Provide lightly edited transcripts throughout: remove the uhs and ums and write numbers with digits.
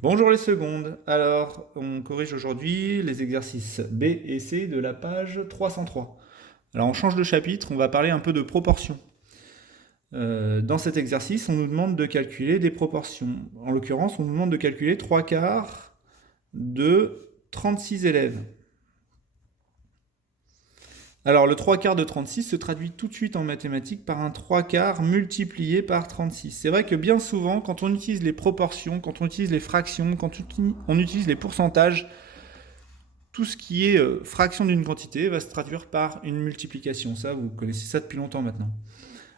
Bonjour les secondes. Alors, on corrige aujourd'hui les exercices B et C de la page 303. Alors, on change de chapitre, on va parler un peu de proportions. Dans cet exercice, on nous demande de calculer des proportions. En l'occurrence, on nous demande de calculer 3 quarts de 36 élèves. Alors, le 3 quarts de 36 se traduit tout de suite en mathématiques par un 3 quarts multiplié par 36. C'est vrai que bien souvent, quand on utilise les proportions, quand on utilise les fractions, quand on utilise les pourcentages, tout ce qui est fraction d'une quantité va se traduire par une multiplication. Ça, vous connaissez ça depuis longtemps maintenant.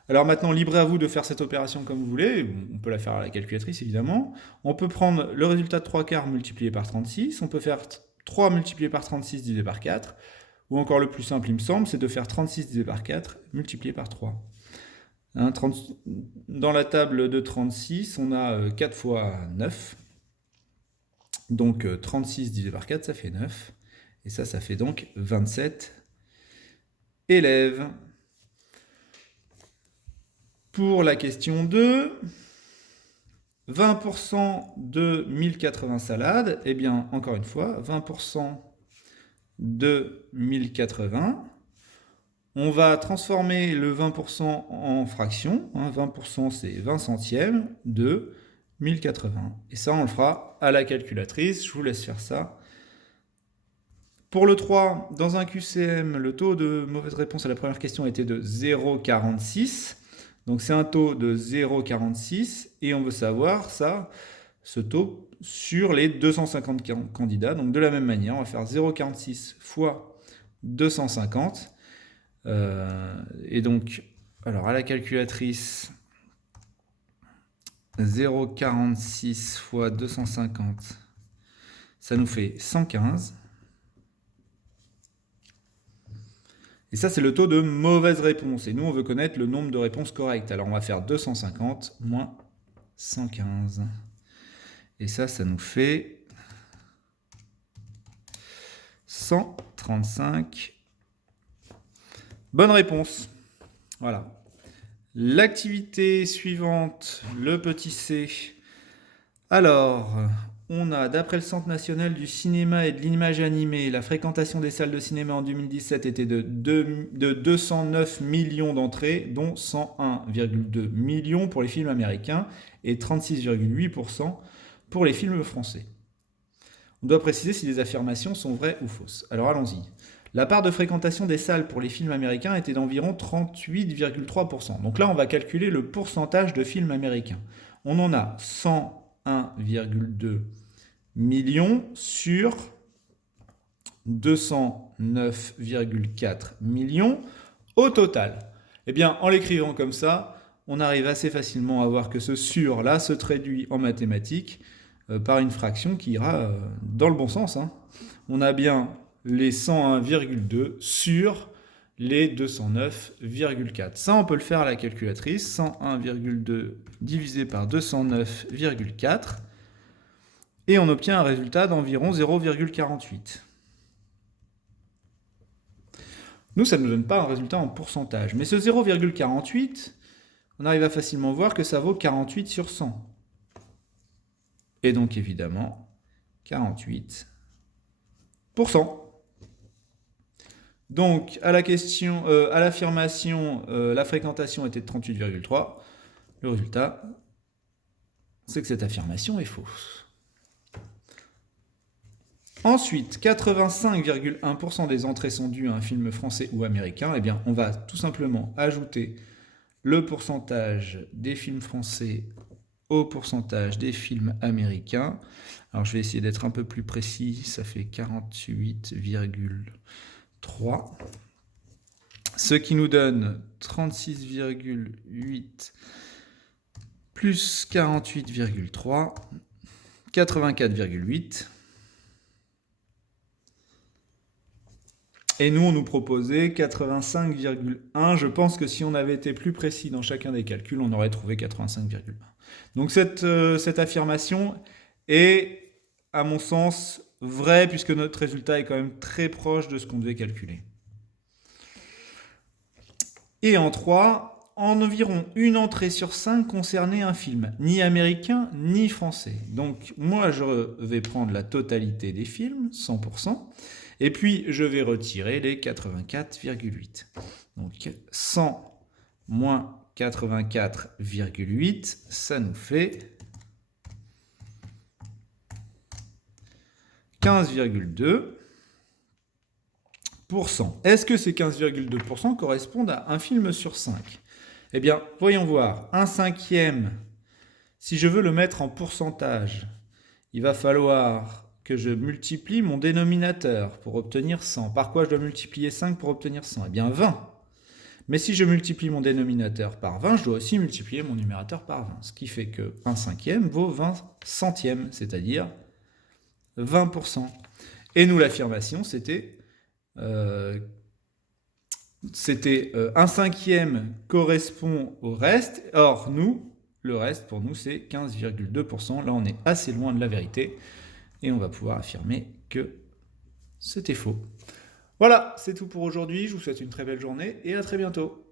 Alors maintenant, libre à vous de faire cette opération comme vous voulez. On peut la faire à la calculatrice, évidemment. On peut prendre le résultat de 3 quarts multiplié par 36. On peut faire 3 multiplié par 36 divisé par 4. Ou encore le plus simple, il me semble, c'est de faire 36 divisé par 4 multiplié par 3. Hein, dans la table de 36, on a 4 fois 9. Donc 36 divisé par 4, ça fait 9. Et ça fait donc 27 élèves. Pour la question 2, 20% de 1080 salades, eh bien, encore une fois, 20% de 1080. On va transformer le 20% en fraction. 20% c'est 20 centièmes de 1080. Et ça, on le fera à la calculatrice. Je vous laisse faire ça. Pour le 3, dans un QCM, le taux de mauvaise réponse à la première question était de 0,46. Donc c'est un taux de 0,46 et on veut savoir ça, ce taux sur les 250 candidats. Donc de la même manière, on va faire 0,46 fois 250. Et donc, alors à la calculatrice, 0,46 fois 250, ça nous fait 115. Et ça, c'est le taux de mauvaise réponse. Et nous, on veut connaître le nombre de réponses correctes. Alors, on va faire 250 moins 115. Et ça nous fait 135. Bonne réponse. Voilà. L'activité suivante, le petit c. Alors, on a, d'après le Centre national du cinéma et de l'image animée, la fréquentation des salles de cinéma en 2017 était de 209 millions d'entrées, dont 101,2 millions pour les films américains et 36,8% pour les films français. On doit préciser si les affirmations sont vraies ou fausses. Alors allons-y. La part de fréquentation des salles pour les films américains était d'environ 38,3%. Donc là, on va calculer le pourcentage de films américains. On en a 101,2 millions sur 209,4 millions au total. Eh bien, en l'écrivant comme ça, on arrive assez facilement à voir que ce sur là se traduit en mathématiques par une fraction qui ira dans le bon sens. On a bien les 101,2 sur les 209,4. Ça, on peut le faire à la calculatrice. 101,2 divisé par 209,4. Et on obtient un résultat d'environ 0,48. Nous, ça ne nous donne pas un résultat en pourcentage. Mais ce 0,48, on arrive à facilement voir que ça vaut 48 sur 100. Et donc, évidemment, 48%. Donc, à l'affirmation, la fréquentation était de 38,3. Le résultat, c'est que cette affirmation est fausse. Ensuite, 85,1% des entrées sont dues à un film français ou américain. Eh bien, on va tout simplement ajouter le pourcentage des films français au pourcentage des films américains. Alors, je vais essayer d'être un peu plus précis. Ça fait 48,3. Ce qui nous donne 36,8 plus 48,3, 84,8. Et nous, on nous proposait 85,1. Je pense que si on avait été plus précis dans chacun des calculs, on aurait trouvé 85,1. Donc cette affirmation est, à mon sens, vraie, puisque notre résultat est quand même très proche de ce qu'on devait calculer. Et en 3, environ une entrée sur 5 concernait un film, ni américain ni français. Donc moi je vais prendre la totalité des films, 100%, et puis je vais retirer les 84,8. Donc 100 moins 84,8, ça nous fait 15,2%. Est-ce que ces 15,2% correspondent à un film sur 5? Eh bien, voyons voir. Un cinquième, si je veux le mettre en pourcentage, il va falloir que je multiplie mon dénominateur pour obtenir 100. Par quoi je dois multiplier 5 pour obtenir 100? Eh bien 20. Mais si je multiplie mon dénominateur par 20, je dois aussi multiplier mon numérateur par 20. Ce qui fait que 1 cinquième vaut 20 centièmes, c'est-à-dire 20%. Et nous, l'affirmation, c'était 1 cinquième correspond au reste. Or, nous, le reste, pour nous, c'est 15,2%. Là, on est assez loin de la vérité. Et on va pouvoir affirmer que c'était faux. Voilà, c'est tout pour aujourd'hui. Je vous souhaite une très belle journée et à très bientôt.